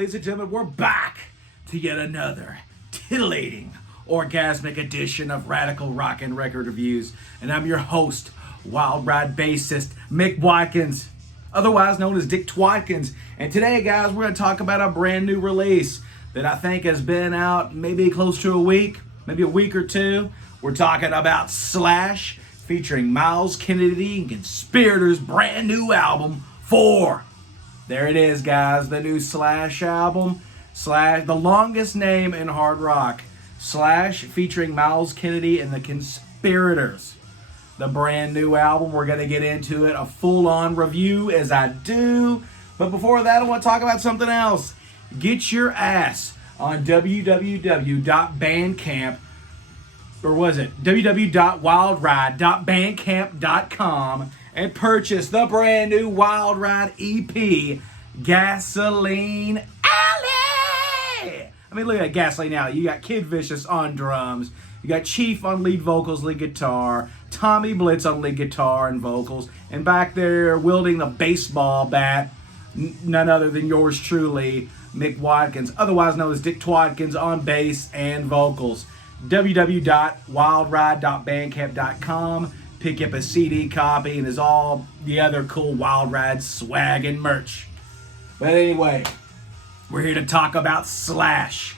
Ladies and gentlemen, we're back to yet another titillating, orgasmic edition of Radical Rockin' Record Reviews. And I'm your host, Wild Ride Bassist, Mick Watkins, otherwise known as Dick Twatkins. And today, guys, we're going to talk about a brand new release that I think has been out maybe close to a week, maybe a week or two. We're talking about Slash featuring Myles Kennedy and Conspirators' brand new album, 4. There it is, guys, the new Slash album. Slash, the longest name in hard rock. Slash featuring Myles Kennedy and the Conspirators. The brand new album. We're going to get into it, a full-on review as I do. But before that, I want to talk about something else. Get your ass on www.bandcamp, or was it www.WYLD and purchase the brand new Wild Ride EP, Gasoline Alley. I mean, look at that, Gasoline Alley. You got Kid Vicious on drums. You got Chief on lead vocals, lead guitar. Tommy Blitz on lead guitar and vocals. And back there, wielding the baseball bat, none other than yours truly, Mick Watkins, otherwise known as Dick Twatkins, on bass and vocals. www.WYLD RYDE.Welcome. Pick up a CD copy and is all the other cool Wild Ride swag and merch. But anyway, we're here to talk about Slash,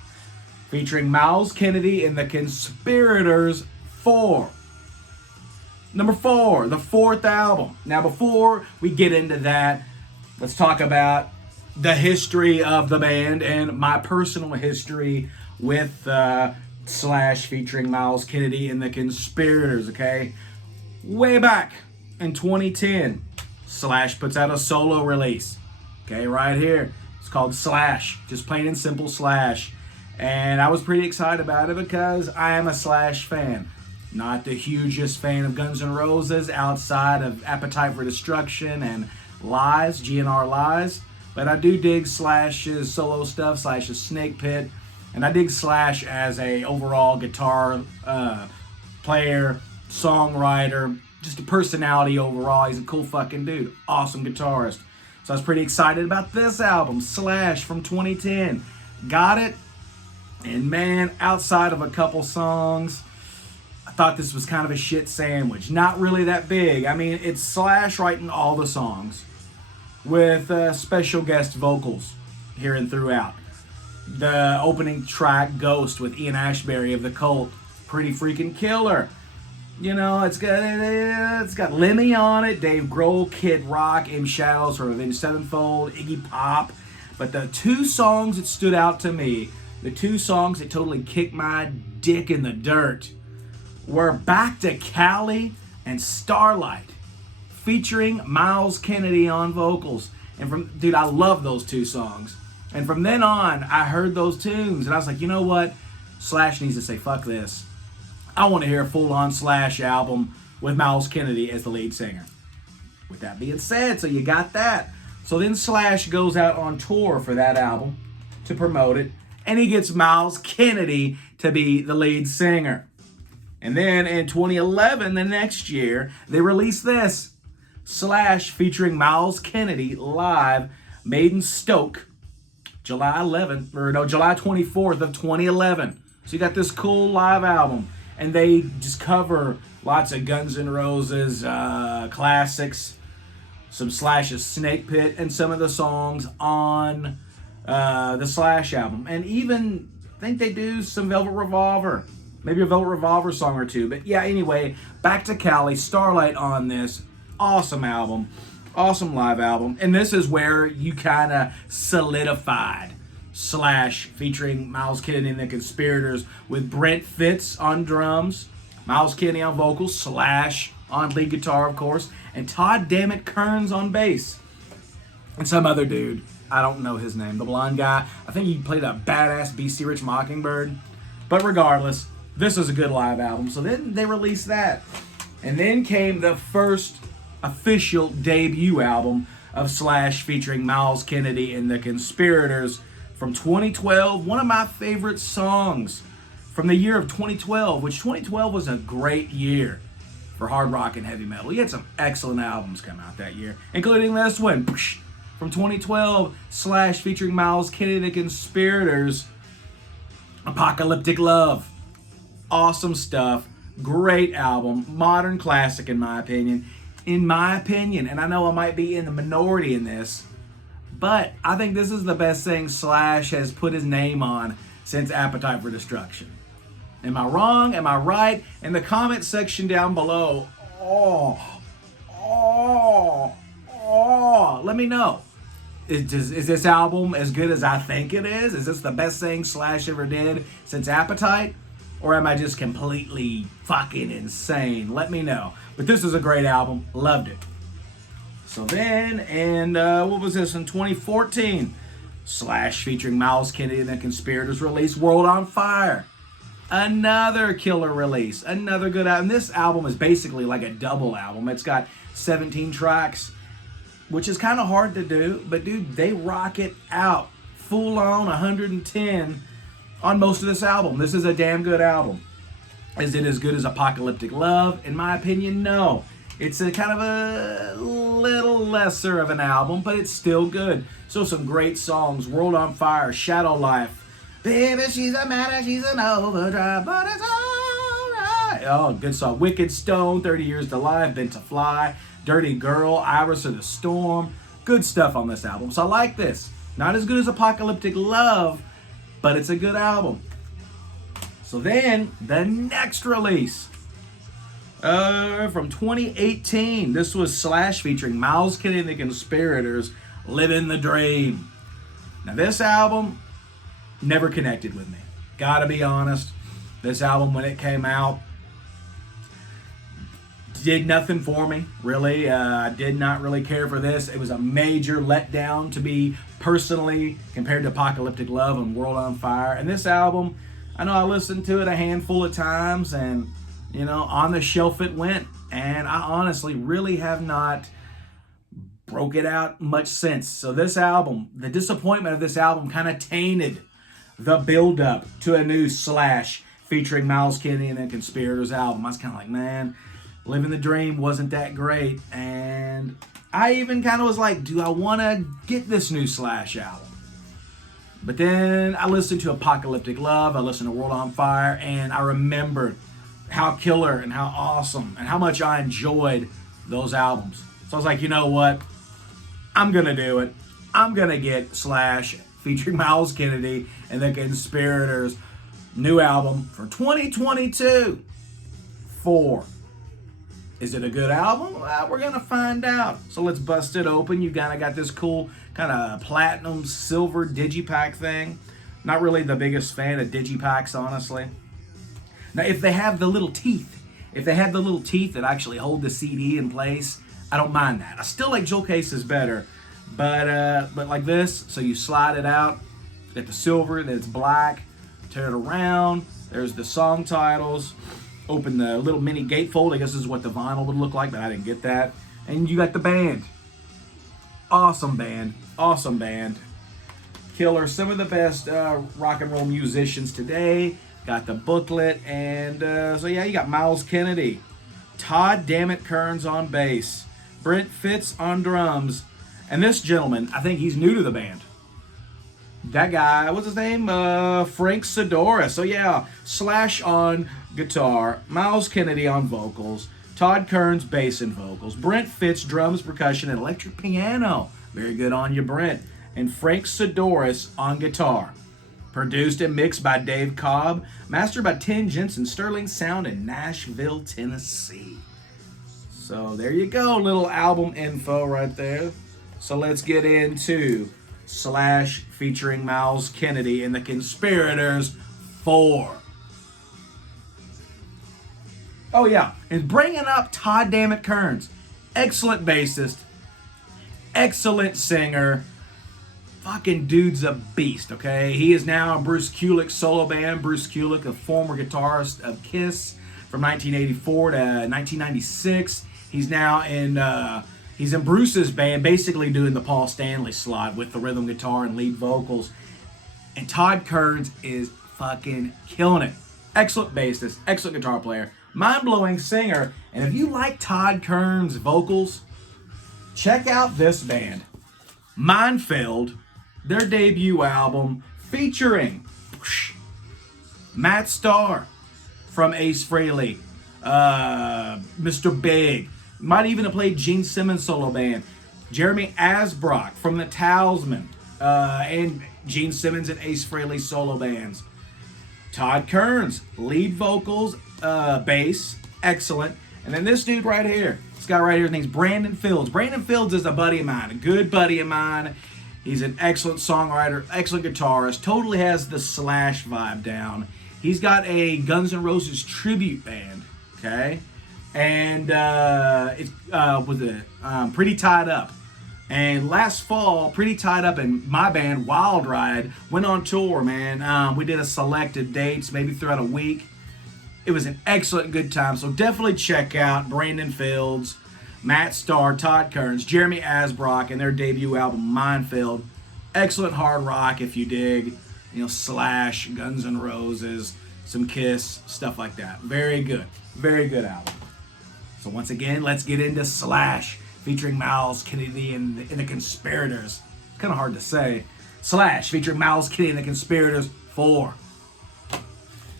featuring Myles Kennedy and the Conspirators, 4. Number 4, the 4th album. Now, before we get into that, let's talk about the history of the band and my personal history with Slash featuring Myles Kennedy and the Conspirators, okay? Way back in 2010, Slash puts out a solo release, okay, right here. It's called Slash, just plain and simple Slash. And I was pretty excited about it because I am a Slash fan. Not the hugest fan of Guns N' Roses outside of Appetite for Destruction and Lies, GNR Lies. But I do dig Slash's solo stuff, Slash's Snake Pit. And I dig Slash as a overall guitar player, songwriter, just a personality overall. He's a cool fucking dude. Awesome guitarist. So I was pretty excited about this album, Slash, from 2010. Got it. And man, outside of a couple songs, I thought this was kind of a shit sandwich. Not really that big. I mean, it's Slash writing all the songs with special guest vocals here and throughout. The opening track, Ghost, with Ian Ashbury of The Cult, pretty freaking killer. You know, it's got Lemmy on it, Dave Grohl, Kid Rock, M. Shadows from Avenged Sevenfold, Iggy Pop. But the two songs that stood out to me, the two songs that totally kicked my dick in the dirt, were Back to Cali and Starlight, featuring Myles Kennedy on vocals. And dude, I love those two songs. And from then on, I heard those tunes, and I was like, you know what? Slash needs to say, fuck this. I want to hear a full-on Slash album with Myles Kennedy as the lead singer. With that being said, so you got that. So then Slash goes out on tour for that album to promote it, and he gets Myles Kennedy to be the lead singer. And then in 2011, the next year, they released this, Slash featuring Myles Kennedy live, Maiden Stoke, July 24th of 2011. So you got this cool live album, and they just cover lots of Guns N' Roses classics, some Slash's Snake Pit, and some of the songs on the Slash album. And even, I think they do some Velvet Revolver, maybe a Velvet Revolver song or two. But yeah, anyway, Back to Cali, Starlight on this. Awesome album. Awesome live album. And this is where you kind of solidified Slash featuring Myles Kennedy and the Conspirators with Brent Fitz on drums, Myles Kennedy on vocals, Slash on lead guitar, of course, and Todd Dammit Kearns on bass. And some other dude. I don't know his name. The blonde guy. I think he played a badass BC Rich Mockingbird. But regardless, this is a good live album. So then they released that. And then came the first official debut album of Slash featuring Myles Kennedy and the Conspirators from 2012. One of my favorite songs from the year of 2012, which 2012 was a great year for hard rock and heavy metal. You had some excellent albums come out that year, including this one, From 2012, Slash featuring Myles Kennedy and the Conspirators, Apocalyptic Love. Awesome stuff. Great album. Modern classic in my opinion. In my opinion, and I know I might be in the minority in this, but I think this is the best thing Slash has put his name on since Appetite for Destruction. Am I wrong? Am I right? In the comment section down below, let me know. Is this album as good as I think it is? Is this the best thing Slash ever did since Appetite? Or am I just completely fucking insane? Let me know. But this is a great album. Loved it. So then, and what was this? In 2014, Slash featuring Myles Kennedy and the Conspirators released World on Fire. Another killer release. Another good album. This album is basically like a double album. It's got 17 tracks, which is kind of hard to do. But dude, they rock it out. Full on 110 on most of this album. This is a damn good album. Is it as good as Apocalyptic Love? In my opinion, no. It's a kind of a little lesser of an album, but it's still good. So some great songs. World on Fire, Shadow Life. Baby, she's a matter, she's an overdrive, but it's alright. Oh, good song. Wicked Stone, 30 Years to Life, Bent to Fly, Dirty Girl, Iris of the Storm. Good stuff on this album. So I like this. Not as good as Apocalyptic Love, but it's a good album. So then, the next release. From 2018. This was Slash featuring Myles Kennedy and the Conspirators, Living the Dream. Now this album never connected with me. Gotta be honest. This album, when it came out, did nothing for me, really. I did not really care for this. It was a major letdown to me personally compared to Apocalyptic Love and World on Fire. And this album, I know I listened to it a handful of times and, you know, on the shelf it went. And I honestly really have not broke it out much since. So this album, the disappointment of this album kind of tainted the build-up to a new Slash featuring Myles Kennedy and the Conspirators album. I was kind of like, man, Living the Dream wasn't that great. And I even kind of was like, do I want to get this new Slash album? But then I listened to Apocalyptic Love, I listened to World on Fire, and I remembered how killer and how awesome and how much I enjoyed those albums. So I was like, you know what? I'm going to do it. I'm going to get Slash featuring Myles Kennedy and the Conspirators new album for 2022. 4. Is it a good album? Well, we're going to find out. So let's bust it open. You kind of got this cool kind of platinum silver digipack thing. Not really the biggest fan of digipacks, honestly. Now, if they have the little teeth, that actually hold the CD in place, I don't mind that. I still like jewel cases better, but like this, so you slide it out, get the silver, then it's black, turn it around, there's the song titles, open the little mini gatefold, I guess this is what the vinyl would look like, but I didn't get that, and you got the band. Awesome band, killer, some of the best rock and roll musicians today. Got the booklet, and so yeah, you got Myles Kennedy, Todd Dammit Kearns on bass, Brent Fitz on drums, and this gentleman, I think he's new to the band. That guy, what's his name? Frank Sidora. So yeah, Slash on guitar, Myles Kennedy on vocals, Todd Kearns bass and vocals, Brent Fitz drums, percussion, and electric piano. Very good on you, Brent. And Frank Sidoris on guitar. Produced and mixed by Dave Cobb. Mastered by Tim Jensen, Sterling Sound in Nashville, Tennessee. So there you go, little album info right there. So let's get into Slash featuring Myles Kennedy and the Conspirators 4. Oh yeah, and bringing up Todd Dammit Kearns. Excellent bassist. Excellent singer. Fucking dude's a beast, okay? He is now in Bruce Kulick's solo band. Bruce Kulick, a former guitarist of Kiss from 1984 to 1996. He's now he's in Bruce's band, basically doing the Paul Stanley slot with the rhythm guitar and lead vocals. And Todd Kearns is fucking killing it. Excellent bassist, excellent guitar player, mind-blowing singer. And if you like Todd Kearns' vocals, check out this band. Minefield, their debut album, featuring Matt Starr from Ace Frehley, Mr. Big, might even have played Gene Simmons' solo band, Jeremy Asbrock from the Talisman, and Gene Simmons and Ace Frehley solo bands. Todd Kearns, lead vocals, bass, excellent. And then this dude right here, this guy right here, his name's Brandon Fields. Brandon Fields is a buddy of mine, a good buddy of mine. He's an excellent songwriter, excellent guitarist, totally has the Slash vibe down. He's got a Guns N' Roses tribute band, okay? And Pretty Tied Up. And last fall, Pretty Tied Up and my band, WYLD RYDE, went on tour, man. We did a selected dates, maybe throughout a week. It was an excellent good time. So definitely check out Brandon Fields, Matt Starr, Todd Kearns, Jeremy Asbrock, and their debut album, Minefield. Excellent hard rock if you dig, Slash, Guns N' Roses, some Kiss, stuff like that. Very good album. So once again, let's get into Slash, featuring Myles Kennedy and the Conspirators. It's kind of hard to say. Slash, featuring Myles Kennedy and the Conspirators 4.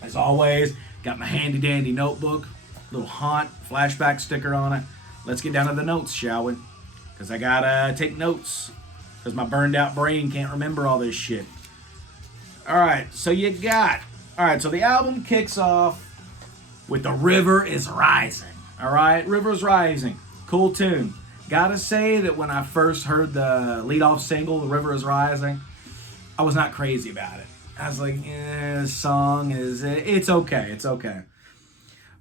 As always, got my handy dandy notebook, little Haunt flashback sticker on it. Let's get down to the notes, shall we? Because I gotta take notes, because my burned out brain can't remember all this shit. Alright, so the album kicks off with The River is Rising. Alright, River's Rising. Cool tune. Gotta say that when I first heard the lead-off single, The River is Rising, I was not crazy about it. I was like, this song it's okay.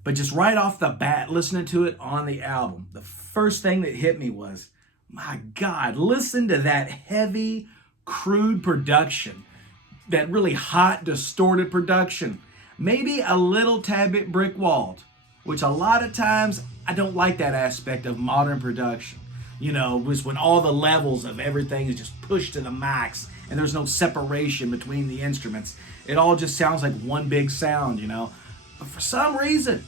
But just right off the bat, listening to it on the album, the first thing that hit me was, my God, listen to that heavy, crude production. That really hot, distorted production. Maybe a little tad bit brick-walled, which a lot of times I don't like that aspect of modern production. Was when all the levels of everything is just pushed to the max and there's no separation between the instruments. It all just sounds like one big sound, But for some reason,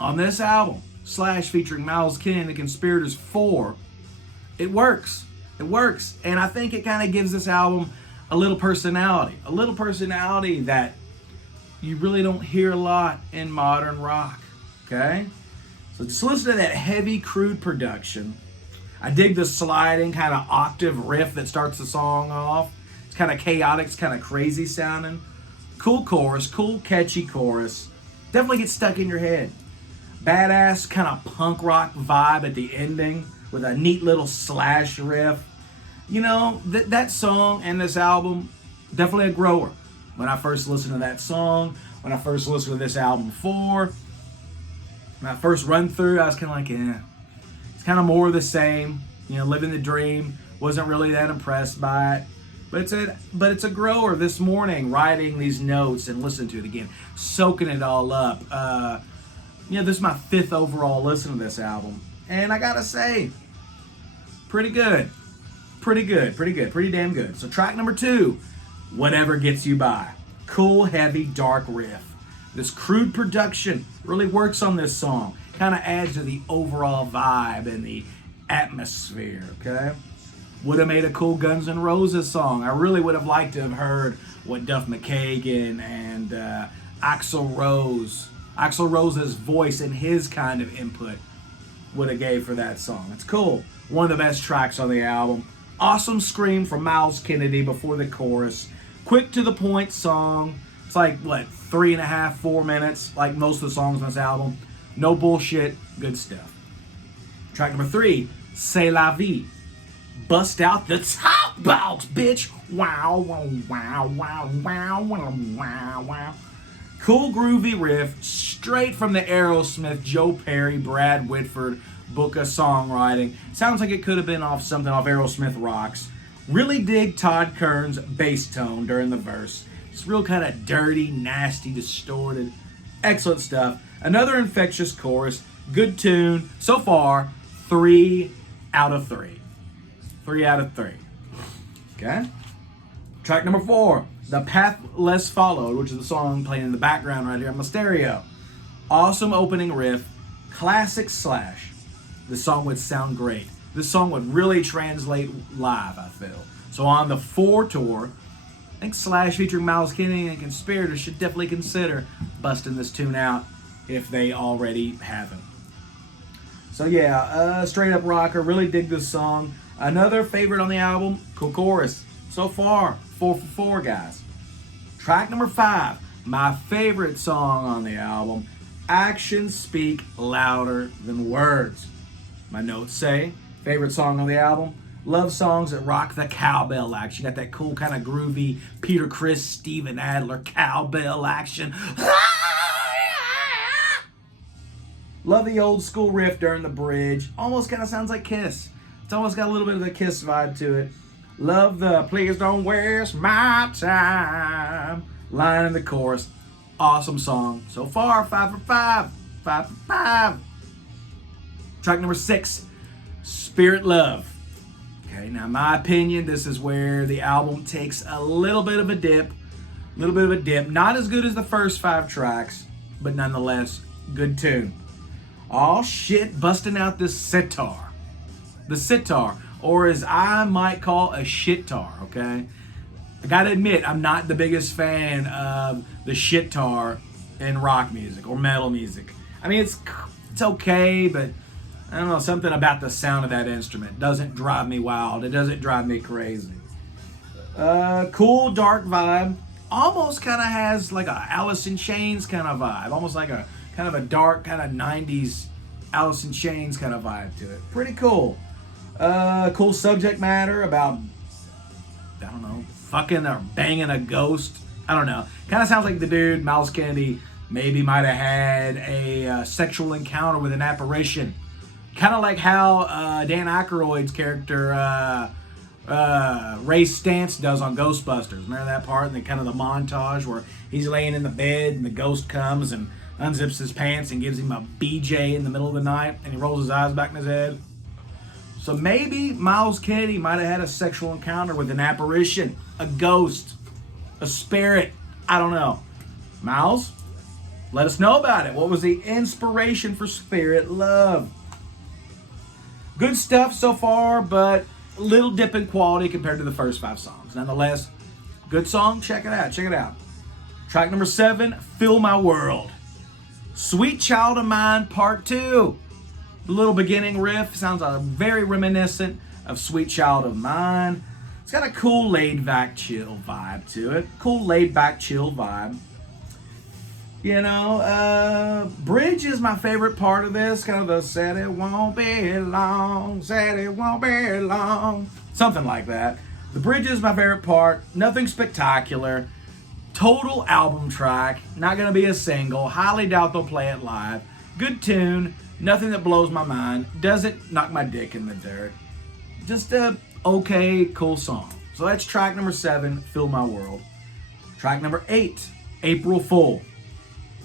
on this album, Slash featuring Myles Kennedy and the Conspirators 4, it works. It works. And I think it kind of gives this album a little personality that you really don't hear a lot in modern rock, okay? So just listen to that heavy, crude production. I dig the sliding kind of octave riff that starts the song off. It's kind of chaotic, it's kind of crazy sounding. Cool chorus, cool catchy chorus. Definitely gets stuck in your head. Badass kind of punk rock vibe at the ending with a neat little Slash riff. That song and this album, definitely a grower. When I first listened to that song, when I first listened to this album before, when I first run through, I was kind of like, it's kind of more of the same. Living the dream. Wasn't really that impressed by it. But it's a grower this morning, writing these notes and listening to it again, soaking it all up. This is my 5th overall listen to this album. And I gotta say, pretty good. Pretty damn good. So track number 2, Whatever Gets You By. Cool, heavy, dark riff. This crude production really works on this song. Kind of adds to the overall vibe and the atmosphere, okay? Would have made a cool Guns N' Roses song. I really would have liked to have heard what Duff McKagan and Axl Rose's voice and his kind of input would have gave for that song. It's cool. One of the best tracks on the album. Awesome scream from Myles Kennedy before the chorus. Quick to the point song. It's like, 3.5, 4 minutes, like most of the songs on this album. No bullshit, good stuff. Track number 3, C'est La Vie. Bust out the top box, bitch. Wow, wow, wow, wow, wow, wow, wow, wow. Cool groovy riff, straight from the Aerosmith, Joe Perry, Brad Whitford book of songwriting. Sounds like it could have been off something off Aerosmith Rocks. Really dig Todd Kearns' bass tone during the verse. It's real kind of dirty, nasty, distorted. Excellent stuff. Another infectious chorus. Good tune. So far, 3 out of 3. 3 out of 3. Okay? Track number 4, The Path Less Followed, which is the song playing in the background right here on my stereo. Awesome opening riff. Classic Slash. The song would sound great this song would really translate live, I feel. So on the 4 tour, I think Slash featuring Myles Kennedy and Conspirators should definitely consider busting this tune out if they already haven't. So yeah, straight up rocker. Really dig this song. Another favorite on the album, cool chorus. So far, 4 for 4, guys. Track number 5, my favorite song on the album, Actions Speak Louder Than Words. My notes say, favorite song on the album, love songs that rock the cowbell action. Got that cool kind of groovy Peter Criss, Steven Adler cowbell action. Love the old school riff during the bridge. Almost kind of sounds like Kiss. It's almost got a little bit of the Kiss vibe to it. Love the please don't waste my time line in the chorus. Awesome song. So far, 5 for 5. 5 for 5. Track number 6, Spirit Love. Okay, now in my opinion, this is where the album takes a little bit of a dip. Not as good as the first 5 tracks, but nonetheless, good tune. Oh shit, busting out this sitar. The sitar, or as I might call a shit-tar, okay? I gotta admit, I'm not the biggest fan of the shit-tar in rock music or metal music. I mean, it's okay, but I don't know, something about the sound of that instrument doesn't drive me wild. It doesn't drive me crazy. Cool, dark vibe. Almost kind of has like a Alice in Chains kind of vibe. Almost like a kind of a dark, kind of 90s Alice in Chains kind of vibe to it. Pretty cool. Cool subject matter about, I don't know, fucking or banging a ghost. I don't know. Kind of sounds like the dude, Myles Kennedy, maybe might have had a sexual encounter with an apparition. Kind of like how Dan Aykroyd's character, Ray Stantz, does on Ghostbusters. Remember that part? And then kind of the montage where he's laying in the bed and the ghost comes and unzips his pants and gives him a BJ in the middle of the night and he rolls his eyes back in his head. So maybe Myles Kennedy might have had a sexual encounter with an apparition, a ghost, a spirit. I don't know. Myles, let us know about it. What was the inspiration for Spirit Love? Good stuff so far, but a little dip in quality compared to the first 5 songs. Nonetheless, good song. Check it out. Track number 7, Fill My World. Sweet Child of Mine Part 2. The little beginning riff sounds very reminiscent of Sweet Child of Mine. It's got a cool laid-back chill vibe to it. You know, bridge is my favorite part of this. Kind of the said it won't be long, something like that. The bridge is my favorite part. Nothing spectacular. Total album track. Not going to be a single. Highly doubt they'll play it live. Good tune. Nothing that blows my mind. Doesn't knock my dick in the dirt. Just a okay, cool song. So that's track number 7, Fill My World. Track number 8, April Fool.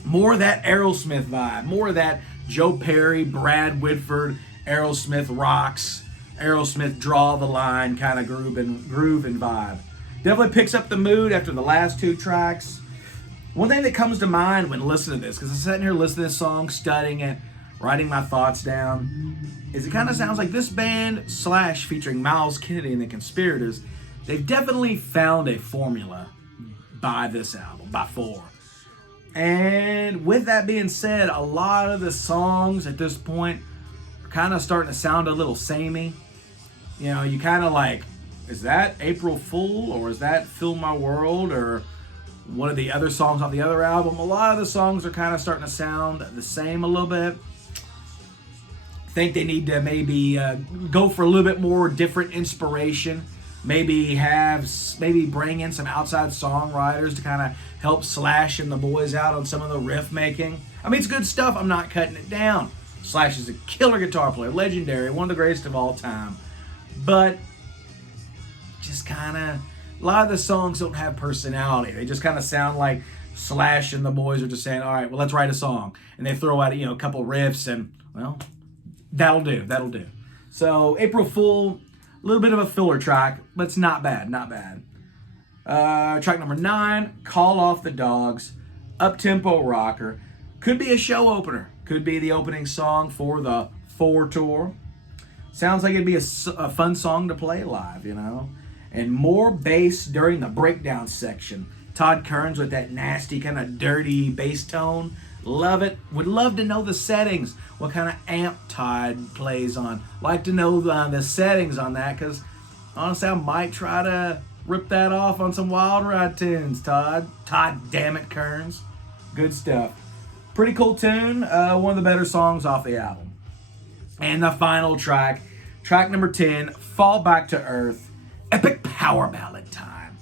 More of that Aerosmith vibe. More of that Joe Perry, Brad Whitford, Aerosmith rocks, Aerosmith draw the line kind of groove and vibe. Definitely picks up the mood after the last 2 tracks. One thing that comes to mind when listening to this, because I'm sitting here listening to this song, studying it, writing my thoughts down, is it kind of sounds like this band, Slash, featuring Myles Kennedy and the Conspirators, they've definitely found a formula by this album, by 4. And with that being said, a lot of the songs at this point are kind of starting to sound a little samey. You know, you kind of like, is that April Fool or is that Fill My World or one of the other songs on the other album? A lot of the songs are kind of starting to sound the same a little bit. I think they need to maybe go for a little bit more different inspiration. Maybe bring in some outside songwriters to kind of help Slash and the boys out on some of the riff making. I mean, it's good stuff. I'm not cutting it down. Slash is a killer guitar player, legendary, one of the greatest of all time. But just kind of, a lot of the songs don't have personality. They just kind of sound like Slash and the boys are just saying, all right, well, let's write a song. And they throw out, a couple riffs and, well, that'll do. So April Fool, a little bit of a filler track, but it's not bad. Track number 9, Call Off the Dogs, up-tempo rocker. Could be a show opener. Could be the opening song for the 4 tour. Sounds like it'd be a fun song to play live, And more bass during the breakdown section. Todd Kearns with that nasty kind of dirty bass tone. Love it. Would love to know the settings. What kind of amp Todd plays on. Like to know the settings on that, because honestly, I might try to rip that off on some WYLD RYDE tunes, Todd. Todd, damn it, Kearns. Good stuff. Pretty cool tune. One of the better songs off the album. And the final track, track number 10, Fall Back to Earth. Epic power ballad time.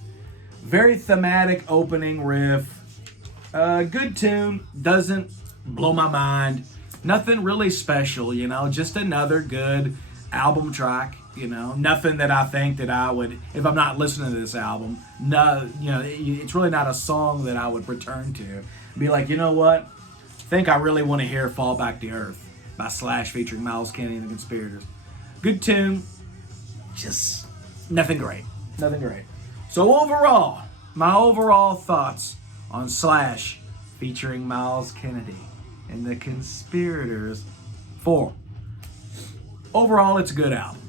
Very thematic opening riff. Good tune. Doesn't blow my mind. Nothing really special, Just another good album track, Nothing that I think that I would, if I'm not listening to this album, no, it's really not a song that I would return to. Be like, you know what? I think I really want to hear Fall Back to Earth by Slash featuring Myles Kennedy and the Conspirators. Good tune. Just nothing great. Nothing great. So overall, my overall thoughts on Slash featuring Myles Kennedy and the Conspirators. 4. Overall, it's a good album.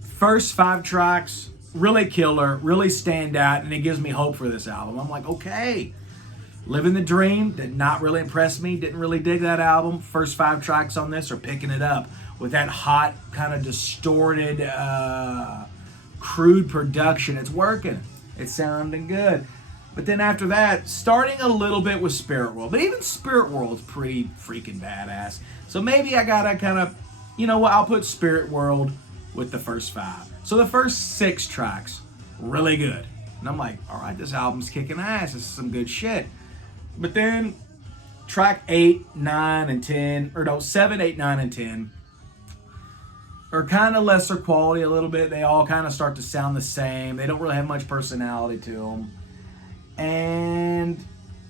First 5 tracks, really killer, really stand out, and it gives me hope for this album. I'm like, okay. Living the Dream did not really impress me. Didn't really dig that album. First 5 tracks on this are picking it up with that hot, kind of distorted, crude production. It's working. It's sounding good. But then after that, starting a little bit with Spirit World. But even Spirit World's pretty freaking badass. So maybe I gotta kind of, I'll put Spirit World with the first 5. So the first 6 tracks, really good. And I'm like, all right, this album's kicking ass. This is some good shit. But then track 8, 9, and 10, 7, 8, 9, and 10 are kind of lesser quality a little bit. They all kind of start to sound the same. They don't really have much personality to them. And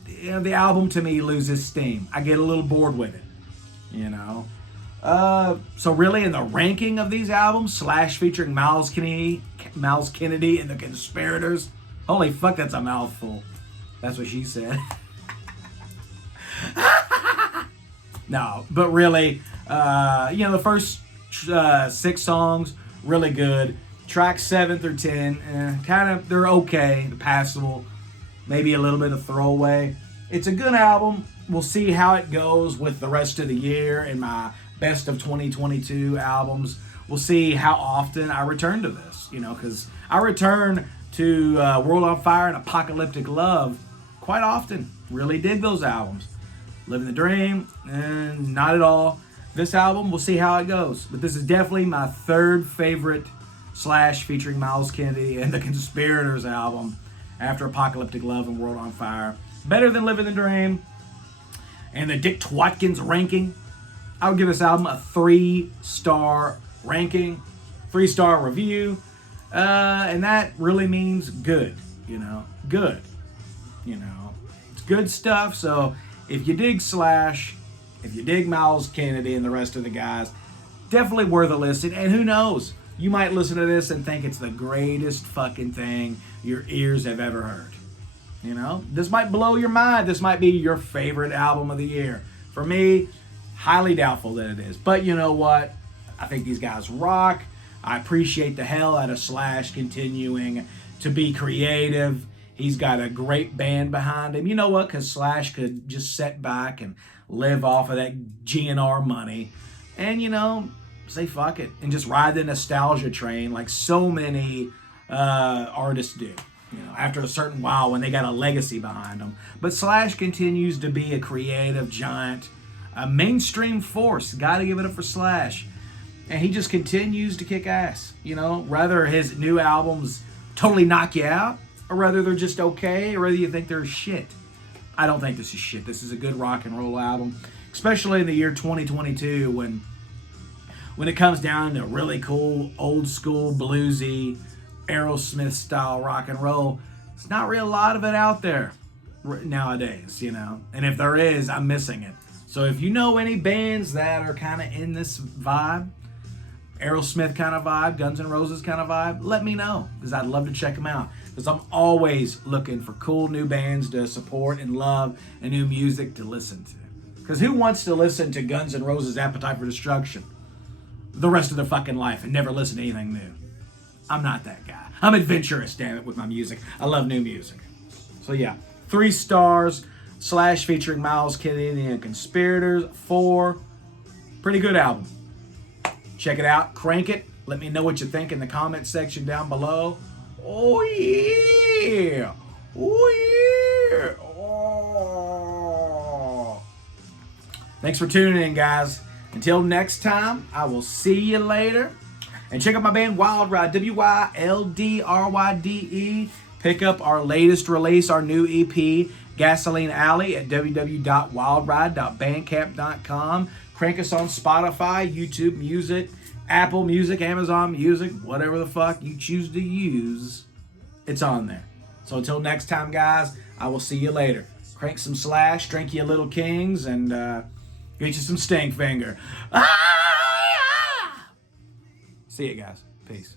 the album to me loses steam. I get a little bored with it, So really in the ranking of these albums, Slash featuring Myles Kennedy and the Conspirators. Holy fuck, that's a mouthful. That's what she said. No, but really, the first 6 songs, really good. Tracks 7 through 10, they're okay, passable. Maybe a little bit of throwaway. It's a good album. We'll see how it goes with the rest of the year and my best of 2022 albums. We'll see how often I return to this, because I return to World on Fire and Apocalyptic Love quite often. Really dig those albums. Living the Dream, not at all. This album, we'll see how it goes. But this is definitely my 3rd favorite Slash featuring Myles Kennedy and the Conspirators album after Apocalyptic Love and World on Fire. Better than Living the Dream. And the Dick Twatkins ranking, I would give this album a 3-star ranking, 3-star review. And that really means good, good. It's good stuff. So if you dig Slash, if you dig Myles Kennedy and the rest of the guys, definitely worth a listen. And who knows, you might listen to this and think it's the greatest fucking thing your ears have ever heard. This might blow your mind. This might be your favorite album of the year. For me, highly doubtful that it is. But you know what? I think these guys rock. I appreciate the hell out of Slash continuing to be creative. He's got a great band behind him. You know what? Because Slash could just sit back and live off of that GNR money and, say fuck it and just ride the nostalgia train like so many artists do. After a certain while when they got a legacy behind them. But Slash continues to be a creative giant, a mainstream force. Got to give it up for Slash. And he just continues to kick ass. Whether his new albums totally knock you out, or whether they're just okay, or whether you think they're shit. I don't think this is shit. This is a good rock and roll album, especially in the year 2022 when it comes down to really cool, old school, bluesy, Aerosmith style rock and roll. There's not really a lot of it out there nowadays, And if there is, I'm missing it. So if you know any bands that are kind of in this vibe, Aerosmith kind of vibe, Guns N' Roses kind of vibe, let me know, because I'd love to check them out. Because I'm always looking for cool new bands to support and love and new music to listen to. Because who wants to listen to Guns N' Roses' Appetite for Destruction? the rest of their fucking life and never listen to anything new. I'm not that guy. I'm adventurous, damn it, with my music. I love new music. So yeah, 3 stars. Slash featuring Myles, Kennedy, and Conspirators. 4. Pretty good album. Check it out. Crank it. Let me know what you think in the comment section down below. Oh yeah. Oh yeah. Oh. Thanks for tuning in, guys. Until next time, I will see you later. And check out my band WYLD RYDE, WYLD RYDE. Pick up our latest release, our new EP, Gasoline Alley, at www.WYLDRYDE.Bandcamp.com. Crank us on Spotify, YouTube Music, Apple Music, Amazon Music, whatever the fuck you choose to use. It's on there. So until next time, guys, I will see you later. Crank some Slash, drink you a little Kings, and get you some Stink Finger. See you guys. Peace.